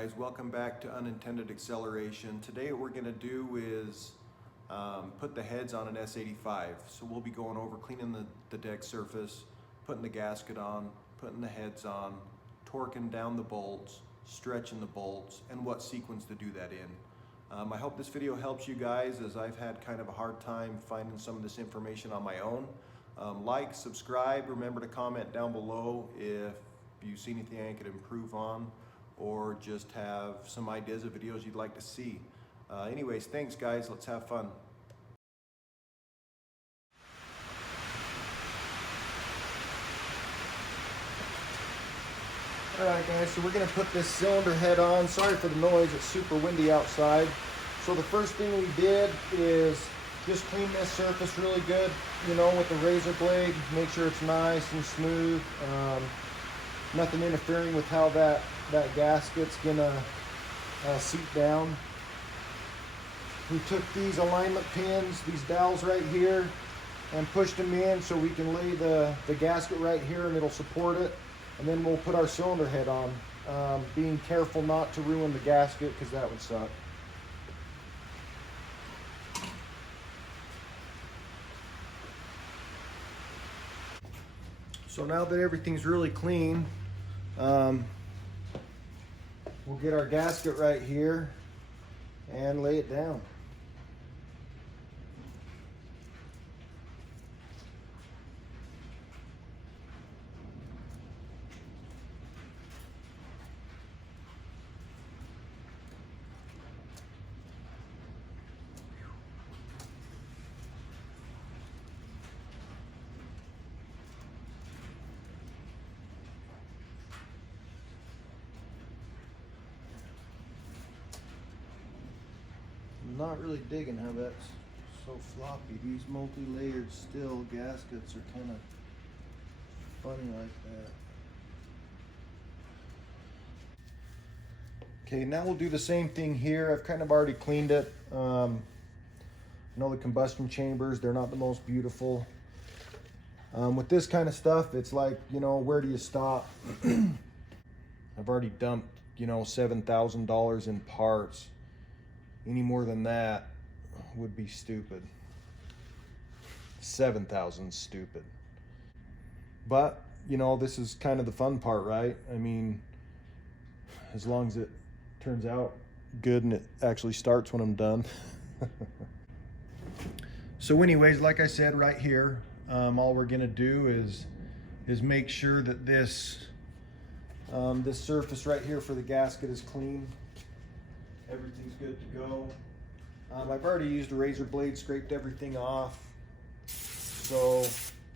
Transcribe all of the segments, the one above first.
guys, welcome back to Unintended Acceleration. Today what we're going to do is put the heads on an S85. So we'll be going over cleaning the deck surface, putting the gasket on, putting the heads on, torquing down the bolts, stretching the bolts, and what sequence to do that in. I hope this video helps you guys, as I've had kind of a hard time finding some of this information on my own. Like, subscribe, remember to comment down below if you see anything I could improve on, or just have some ideas of videos you'd like to see. Anyways, thanks guys, let's have fun. Alright guys, so we're going to put this cylinder head on. Sorry for the noise, it's super windy outside. So the first thing we did is just clean this surface really good, you know, with the razor blade. Make sure it's nice and smooth. Nothing interfering with how that gasket's gonna seat down. We took these alignment pins, these dowels right here, and pushed them in so we can lay the gasket right here and it'll support it. And then we'll put our cylinder head on, being careful not to ruin the gasket because that would suck. So now that everything's really clean, we'll get our gasket right here and lay it down. Not really digging how that's so floppy. These multi-layered steel gaskets are kind of funny like that. Okay, now we'll do the same thing here. I've kind of already cleaned it. I know the combustion chambers, they're not the most beautiful. With this kind of stuff, it's like, you know, where do you stop? I've already dumped, you know, $7,000 in parts. Any more than that would be stupid. 7,000 stupid. But, you know, this is kind of the fun part, right? I mean, as long as it turns out good and it actually starts when I'm done. So anyways, like I said right here, all we're gonna do is make sure that this surface right here for the gasket is clean. Everything's good to go. I've already used a razor blade, scraped everything off. So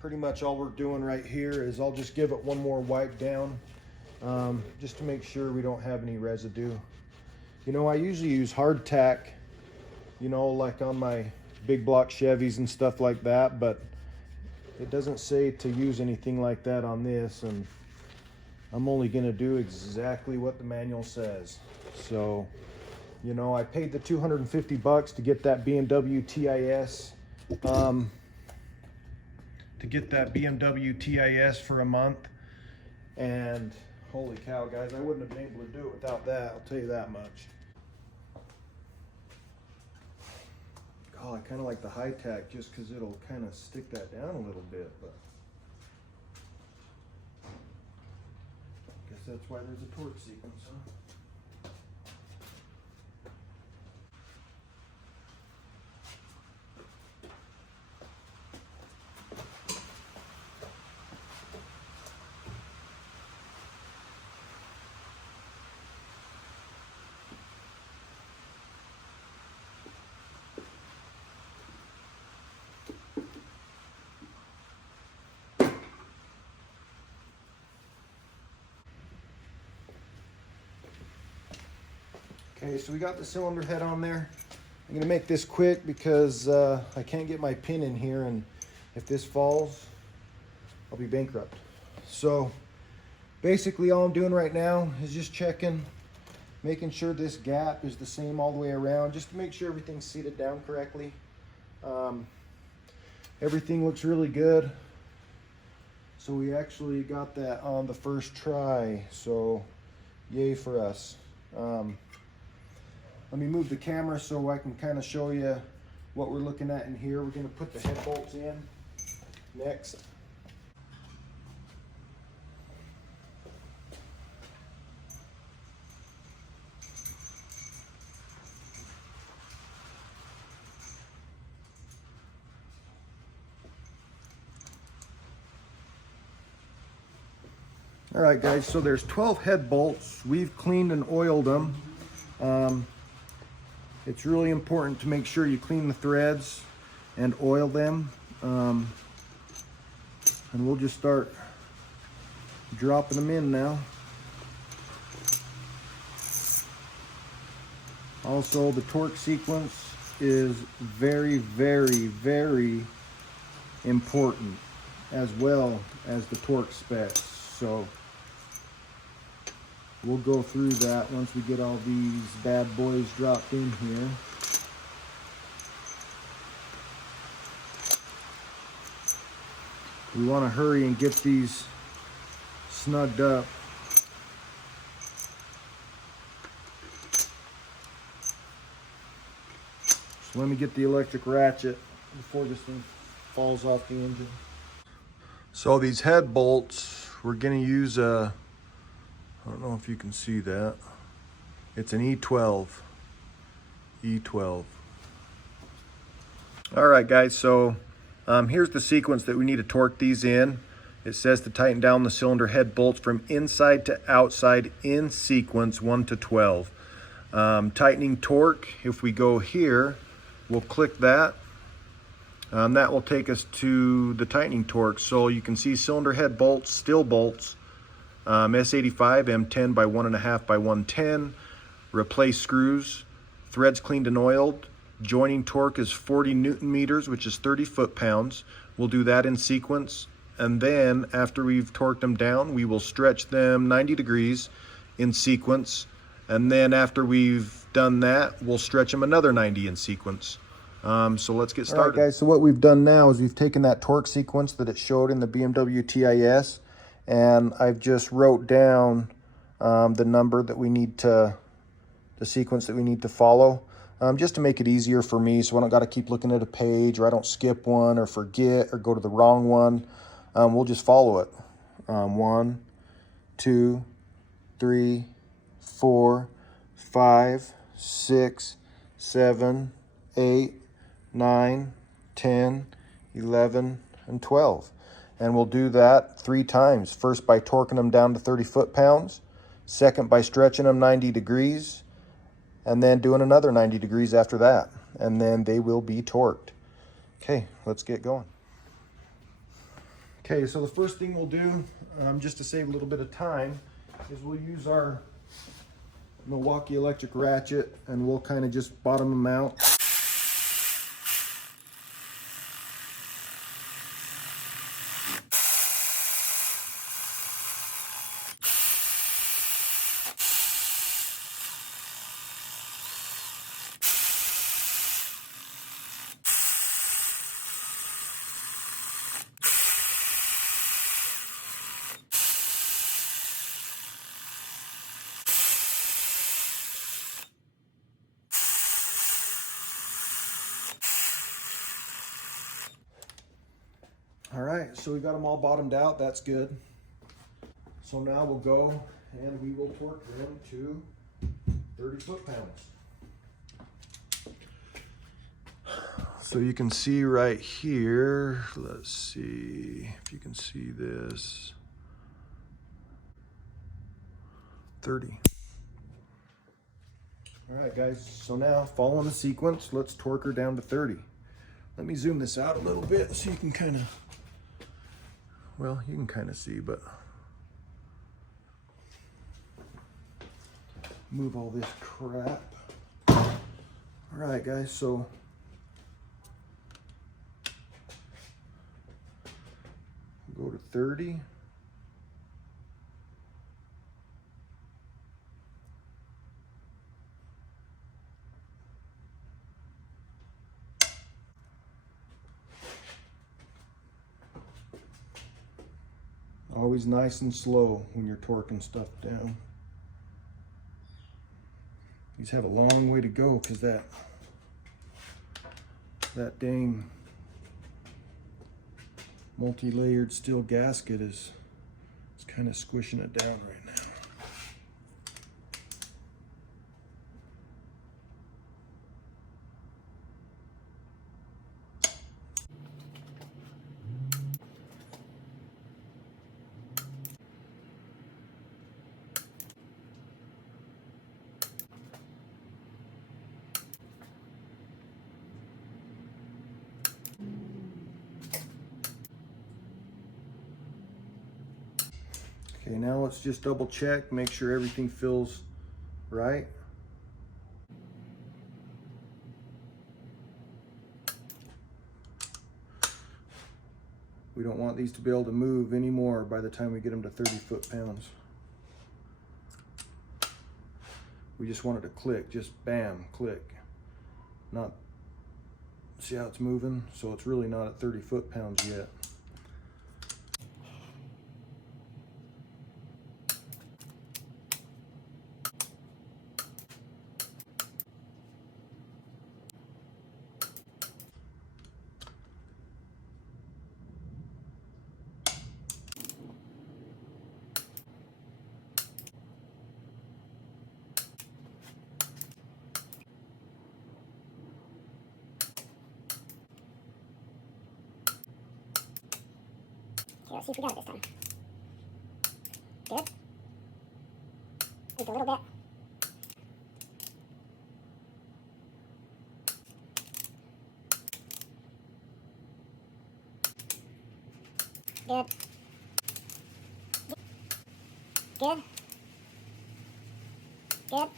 pretty much all we're doing right here is I'll just give it one more wipe down, just to make sure we don't have any residue. You know, I usually use hardtack, you know, like on my big block Chevys and stuff like that, but it doesn't say to use anything like that on this, and I'm only gonna do exactly what the manual says. So, you know, I paid the $250 to get that BMW TIS, for a month, and holy cow, guys, I wouldn't have been able to do it without that, I'll tell you that much. Oh, I kind of like the high tack just because it'll kind of stick that down a little bit, but I guess that's why there's a torque sequence, huh? Okay, so we got the cylinder head on there. I'm gonna make this quick because I can't get my pin in here, and if this falls, I'll be bankrupt. So basically all I'm doing right now is just checking, making sure this gap is the same all the way around, just to make sure everything's seated down correctly. Everything looks really good. So we actually got that on the first try, so yay for us. Let me move the camera so I can kind of show you what we're looking at in here. We're going to put the head bolts in next. All right, guys, so there's 12 head bolts. We've cleaned and oiled them. It's really important to make sure you clean the threads and oil them. And we'll just start dropping them in now. Also, the torque sequence is very, very, very important, as well as the torque specs. So we'll go through that once we get all these bad boys dropped in here. We want to hurry and get these snugged up. So let me get the electric ratchet before this thing falls off the engine. So these head bolts, we're going to use a, I don't know if you can see that. It's an E12. E12. All right, guys, so here's the sequence that we need to torque these in. It says to tighten down the cylinder head bolts from inside to outside in sequence 1 to 12. Tightening torque, if we go here, we'll click that. That will take us to the tightening torque. So you can see cylinder head bolts, steel bolts, S85, M10 by 1.5 by 110. Replace screws, threads cleaned and oiled. Joining torque is 40 Newton meters, which is 30 foot-pounds. We'll do that in sequence. And then after we've torqued them down, we will stretch them 90 degrees in sequence. And then after we've done that, we'll stretch them another 90 in sequence. So let's get started. All right, guys, so what we've done now is we've taken that torque sequence that it showed in the BMW TIS, and I've just wrote down the number that we need to, the sequence that we need to follow, just to make it easier for me, so I don't got to keep looking at a page, or I don't skip one or forget or go to the wrong one. We'll just follow it. 1, 2, 3, 4, 5, 6, 7, 8, 9, 10, 11, and 12. And we'll do that 3 times. First by torquing them down to 30 foot-pounds. Second by stretching them 90 degrees. And then doing another 90 degrees after that. And then they will be torqued. Okay, let's get going. Okay, so the first thing we'll do, just to save a little bit of time, is we'll use our Milwaukee electric ratchet, and we'll kind of just bottom them out. All right, so we got them all bottomed out. That's good. So now we'll go and we will torque them to 30 foot-pounds. So you can see right here, let's see if you can see this, 30. All right, guys, so now following the sequence, let's torque her down to 30. Let me zoom this out a little bit so you can kind of, well, you can kind of see, but move all this crap. All right, guys, so go to 30. Always nice and slow when you're torquing stuff down. These have a long way to go because that dang multi-layered steel gasket is kind of squishing it down right now. Okay, now let's just double check, make sure everything feels right. We don't want these to be able to move anymore by the time we get them to 30 foot-pounds. We just want it to click, just bam, click. Not, see how it's moving? So it's really not at 30 foot-pounds yet. Okay, let's see if we got it this time. Good. Just a little bit. Good. Good. Good.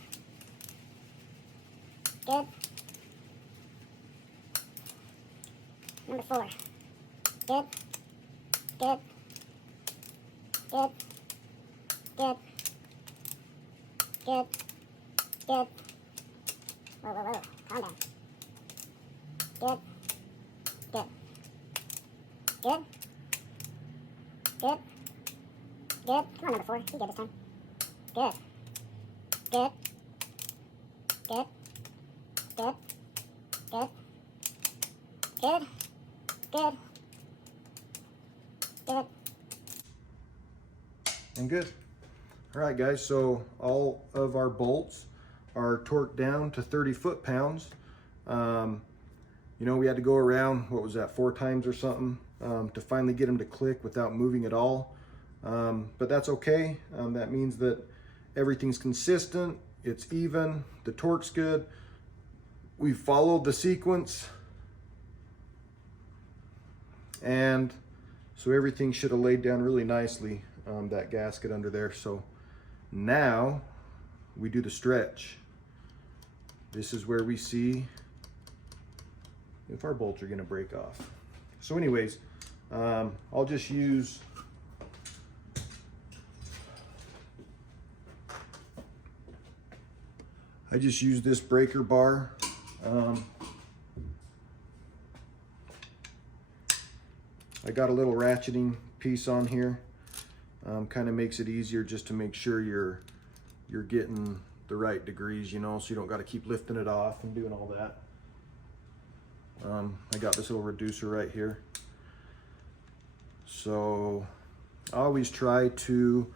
Good. Number 4. Good. Good. Good. Good. Good. Good. Whoa, whoa, whoa. Calm down. Good. Good. Good. Good. Good. Come on, number 4. You get this time. Good. Good. Good. Good. Good. Good. Good. Good. And good. All right, guys, so all of our bolts are torqued down to 30 foot-pounds. You know, we had to go around, what was that, 4 times or something to finally get them to click without moving at all. But that's okay. That means that everything's consistent, it's even, the torque's good. We followed the sequence, and so everything should have laid down really nicely, that gasket under there. So now we do the stretch. This is where we see if our bolts are gonna break off. So anyways, I'll just use this breaker bar. I got a little ratcheting piece on here. Kind of makes it easier just to make sure you're getting the right degrees, you know, so you don't got to keep lifting it off and doing all that. I got this little reducer right here. So I always try to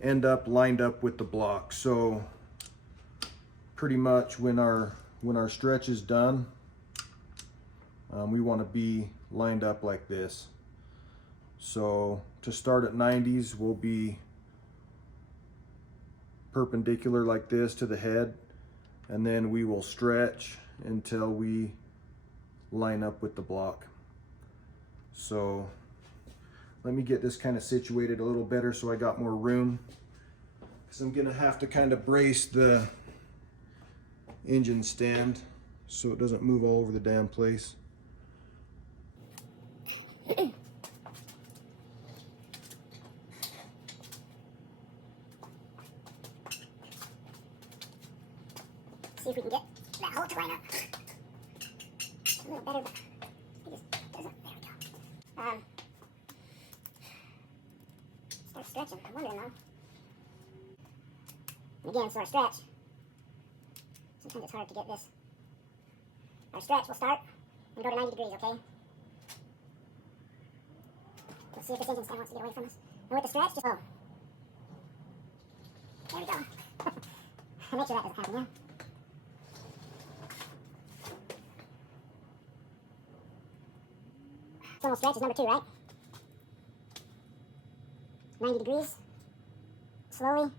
end up lined up with the block. So pretty much when our stretch is done, we want to be lined up like this. So to start at 90s, we'll be perpendicular like this to the head, and then we will stretch until we line up with the block. So let me get this kind of situated a little better so I got more room, because I'm gonna have to kind of brace the engine stand so it doesn't move all over the damn place. See if we can get that hole to line up. A little better, but it just doesn't. There we go. Start stretching. I'm wondering though. And again, so our stretch Sometimes it's hard to get this. Our stretch will start and go to 90 degrees, okay? We'll see if this engine stand wants to get away from us. And with the stretch, just, oh. There we go. Make sure that doesn't happen, yeah? Thermal stretch is number 2, right? 90 degrees. Slowly.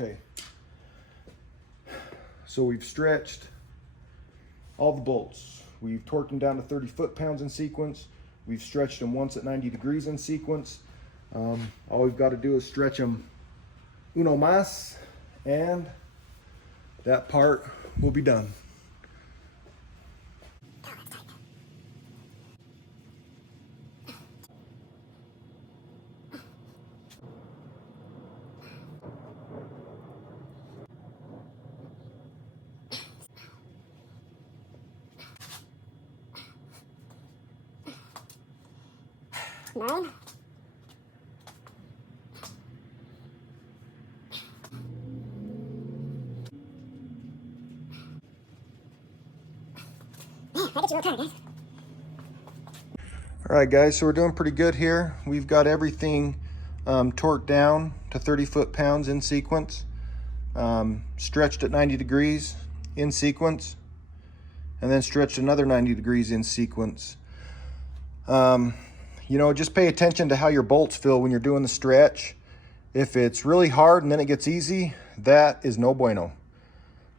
Okay. So we've stretched all the bolts. We've torqued them down to 30 foot-pounds in sequence. We've stretched them once at 90 degrees in sequence. All we've got to do is stretch them uno más, and that part will be done. Nine. Man, I get you real tired, guys. All right, guys, so we're doing pretty good here. We've got everything torqued down to 30 foot-pounds in sequence, stretched at 90 degrees in sequence, and then stretched another 90 degrees in sequence. You know, just pay attention to how your bolts feel when you're doing the stretch. If it's really hard and then it gets easy, that is no bueno.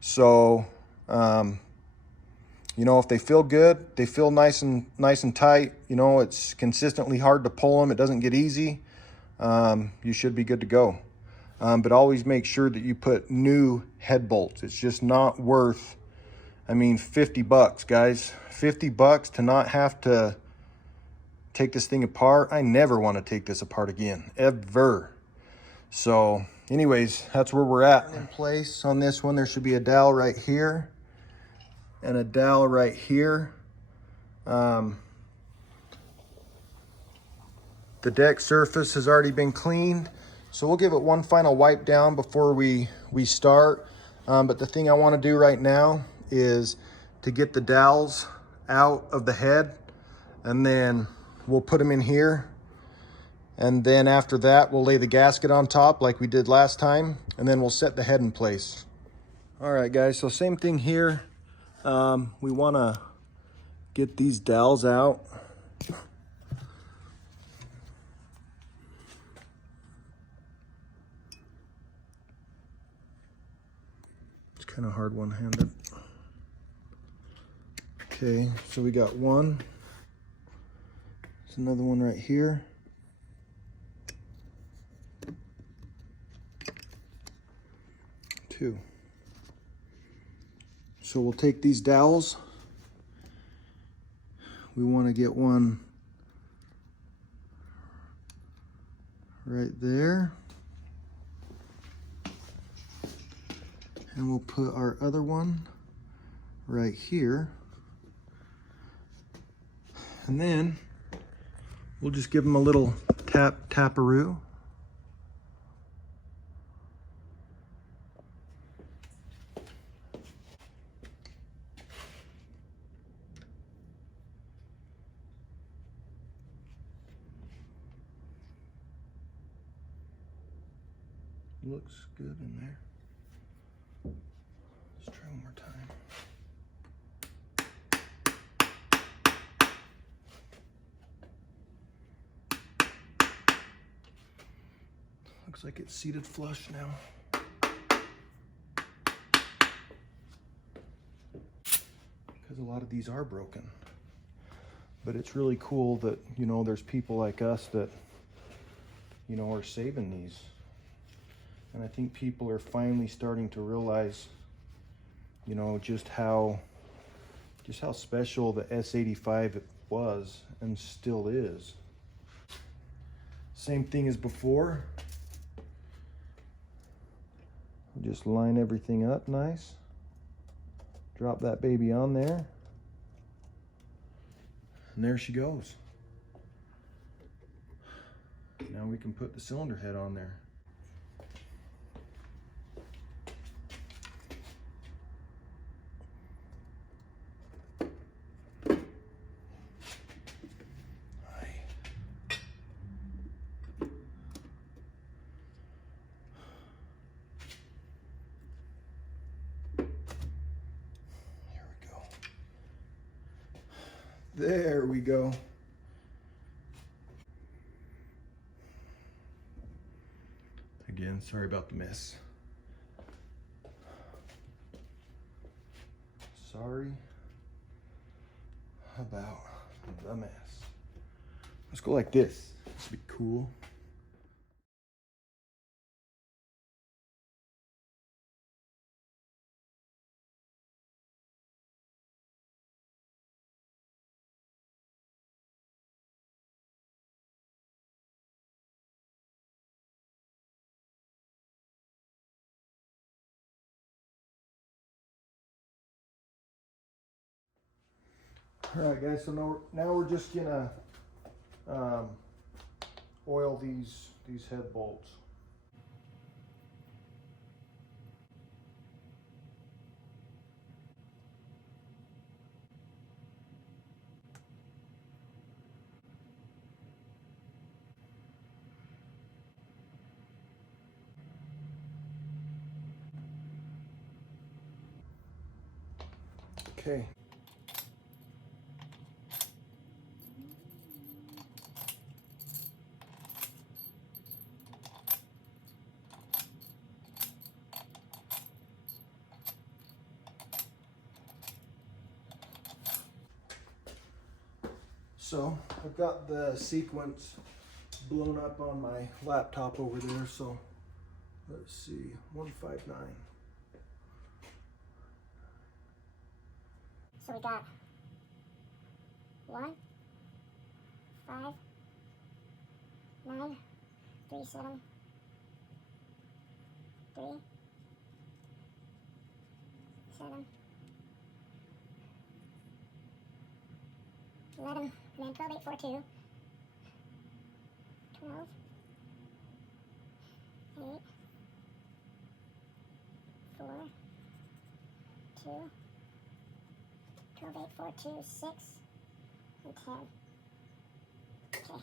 So, you know, if they feel good, they feel nice and tight, you know, it's consistently hard to pull them, it doesn't get easy, you should be good to go. But always make sure that you put new head bolts. It's just not worth, I mean, 50 bucks, guys. 50 bucks to not have to take this thing apart. I never want to take this apart again, ever. So anyways, that's where we're at. In place on this one, there should be a dowel right here and a dowel right here. The deck surface has already been cleaned, so we'll give it one final wipe down before we start. But the thing I want to do right now is to get the dowels out of the head, and then we'll put them in here. And then after that, we'll lay the gasket on top like we did last time, and then we'll set the head in place. All right, guys, so same thing here. We want to get these dowels out. It's kind of hard one-handed. Okay, so we got one. There's another one right here. Two. So we'll take these dowels. We want to get one right there. And we'll put our other one right here. And then we'll just give them a little taparoo. Looks good in there. Let's try one more time. Looks like it's seated flush now. Because a lot of these are broken. But it's really cool that, you know, there's people like us that, you know, are saving these. And I think people are finally starting to realize, you know, just how special the S85 was and still is. Same thing as before. Just line everything up nice. Drop that baby on there. And there she goes. Now we can put the cylinder head on there. There we go. Again, sorry about the mess. Sorry about the mess. Let's go like this. This would be cool. All right, guys. So now we're just gonna oil these head bolts. Okay. So I've got the sequence blown up on my laptop over there. So let's see, 159. So we got 1, 5, 9, 3, 7, 3, 7, 11, and then 12, 8, 4, 2, 12, 8, 4, 2, 12, 8, 4, 2, 6, and 10. Okay.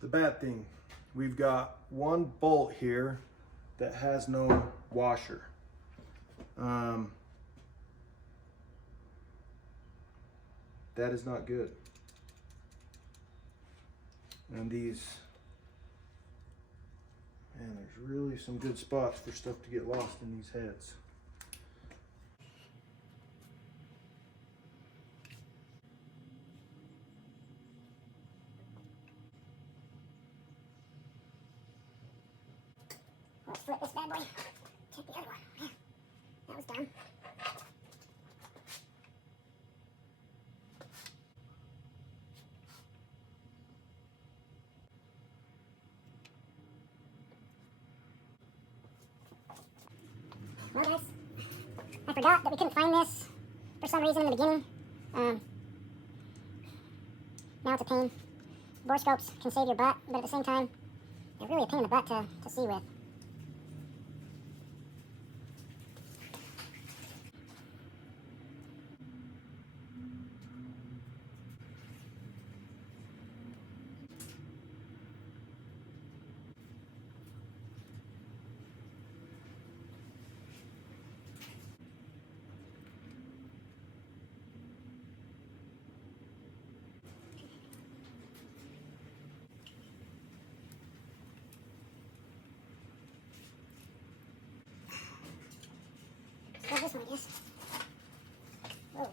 The bad thing, we've got one bolt here that has no washer. That is not good. And these, man, there's really some good spots for stuff to get lost in these heads. Let's flip this bad boy. Take the other one. Man, that was dumb. Well, guys, I forgot that we couldn't find this for some reason in the beginning. Now it's a pain. Borescopes can save your butt, but at the same time, they're really a pain in the butt to see with. Grab this one, I guess. Whoa.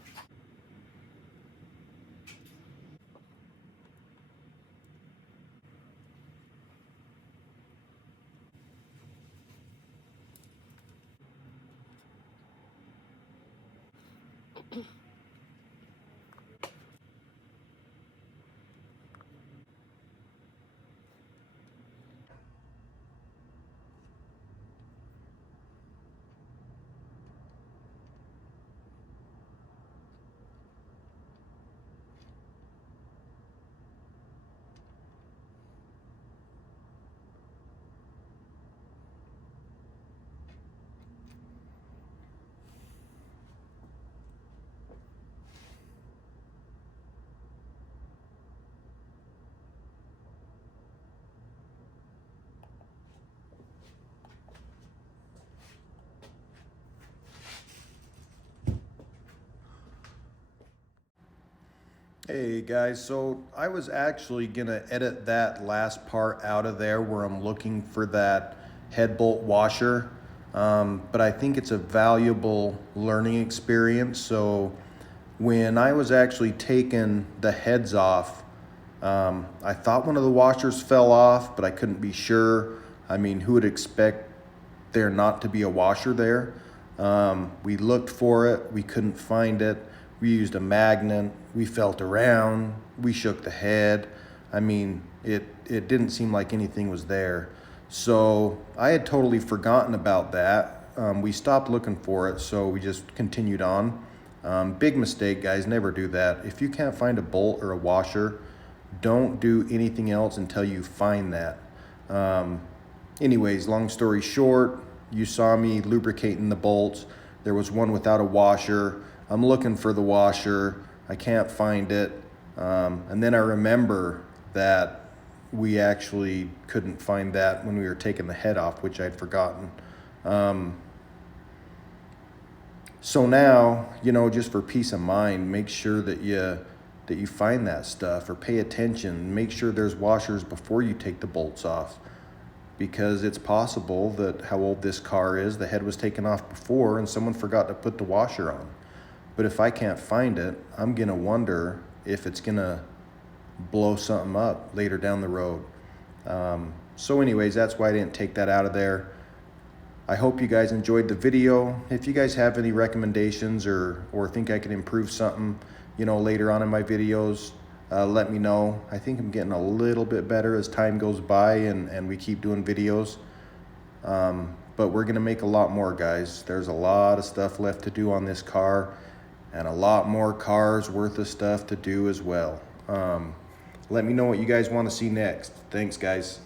Hey guys, so I was actually gonna edit that last part out of there where I'm looking for that head bolt washer, but I think it's a valuable learning experience. So when I was actually taking the heads off, I thought one of the washers fell off, but I couldn't be sure. I mean, who would expect there not to be a washer there? We looked for it, we couldn't find it. We used a magnet, we felt around, we shook the head. I mean, it didn't seem like anything was there. So I had totally forgotten about that. We stopped looking for it, so we just continued on. Big mistake, guys, never do that. If you can't find a bolt or a washer, don't do anything else until you find that. Anyways, long story short, you saw me lubricating the bolts. There was one without a washer. I'm looking for the washer. I can't find it. And then I remember that we actually couldn't find that when we were taking the head off, which I'd forgotten. So now, you know, just for peace of mind, make sure that you find that stuff, or pay attention. Make sure there's washers before you take the bolts off, because it's possible that how old this car is, the head was taken off before and someone forgot to put the washer on. But if I can't find it, I'm gonna wonder if it's gonna blow something up later down the road. So anyways, that's why I didn't take that out of there. I hope you guys enjoyed the video. If you guys have any recommendations or think I can improve something, you know, later on in my videos, let me know. I think I'm getting a little bit better as time goes by and we keep doing videos. But we're gonna make a lot more, guys. There's a lot of stuff left to do on this car, and a lot more cars worth of stuff to do as well. Let me know what you guys want to see next. Thanks, guys.